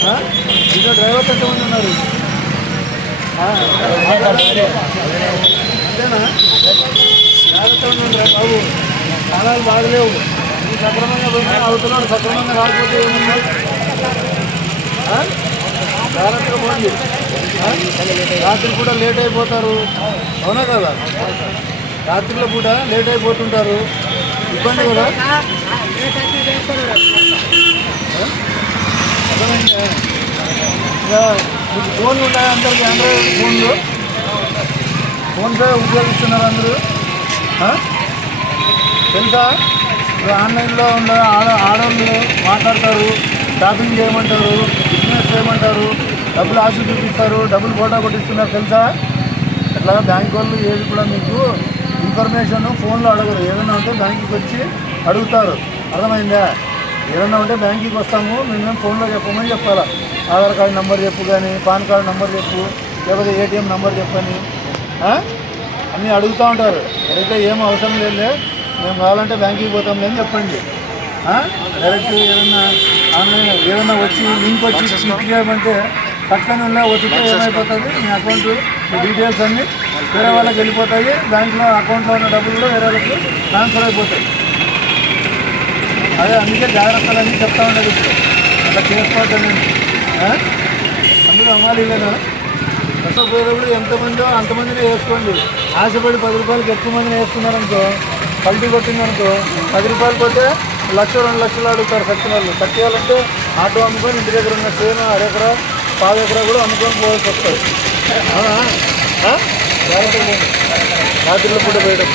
దీంట్లో డ్రైవర్స్ ఎంతమంది ఉన్నారు. అంతేనా? జాగ్రత్త ఉండండి బాబు. స్థానాలు బాగలేవు. నువ్వు సక్రమంగా పోయినా అవుతున్నాడు సక్రమంగా రాకపోతే ఏముంది? జాగ్రత్తగా పోండి. రాత్రి పూట లేట్ అయిపోతారు. అవునా కదా? రాత్రిలో పూట లేట్ అయిపోతుంటారు. ఇబ్బంది కదా? మీకు ఫోన్లు ఉన్నాయి అందరికి ఆండ్రాయిడ్ ఫోన్లు. ఫోన్పే ఉపయోగిస్తున్నారు అందరూ. తెలుసా? ఇప్పుడు ఆన్లైన్లో ఉన్న ఆడ ఆడవాళ్ళు మాట్లాడతారు షాపింగ్ చేయమంటారు బిజినెస్ చేయమంటారు డబ్బులు ఆశ చూపిస్తారు డబ్బులు ఫోటో కొట్టిస్తున్నారు తెలుసా? అట్లా బ్యాంక్ వాళ్ళు ఏది కూడా మీకు ఇన్ఫర్మేషన్ ఫోన్లో అడగరు. ఏదైనా ఉంటే బ్యాంకుకి వచ్చి అడుగుతారు. అర్థమైందా? ఏదైనా ఉంటే బ్యాంకుకి వస్తాము మేము ఫోన్లో చెప్పమని చెప్పాలా? ఆధార్ కార్డు నెంబర్ చెప్పు కానీ పాన్ కార్డు నెంబర్ చెప్పు లేకపోతే ఏటీఎం నెంబర్ చెప్పని? అన్నీ అడుగుతూ ఉంటారు. అడిగితే ఏం అవసరం లేదు మేము కావాలంటే బ్యాంకుకి పోతాం అని చెప్పండి? డైరెక్ట్ ఏదన్నా ఆన్లైన్ ఏదన్నా వచ్చి లింక్ వచ్చి క్లిక్ చేయమంటే పక్కన వచ్చితే ఏమైపోతుంది? మీ అకౌంట్ డీటెయిల్స్ అన్నీ వేరే వాళ్ళకి వెళ్ళిపోతాయి. బ్యాంక్లో అకౌంట్లో ఉన్న డబ్బులు కూడా వేరే వాళ్ళకి ట్రాన్స్ఫర్ అయిపోతాయి. అదే అందుకే జాగ్రత్తలు అన్నీ చెప్తా ఉండదు ఇప్పుడు. అట్లా చేసుకోవద్దని? అందరూ అమ్మాలి లేదా కొత్త ఎంతమందో అంతమందిని వేసుకోండి. ఆశపడి పది రూపాయలకి ఎక్కువ మందిని వేసుకున్నారనుకో పల్టీ కొట్టిందనుకో పది రూపాయలు పోతే లక్ష రెండు లక్షలు అడుగుతారు సచ్చిన వాళ్ళు కట్టేయాలంటే ఆటో అమ్ముకొని ఇంటి దగ్గర ఉన్న చేను అరెకరా పావు ఎకరా కూడా అమ్ముకొని పోవాల్సి వస్తుంది. రాత్రిలో పూట పోయడం.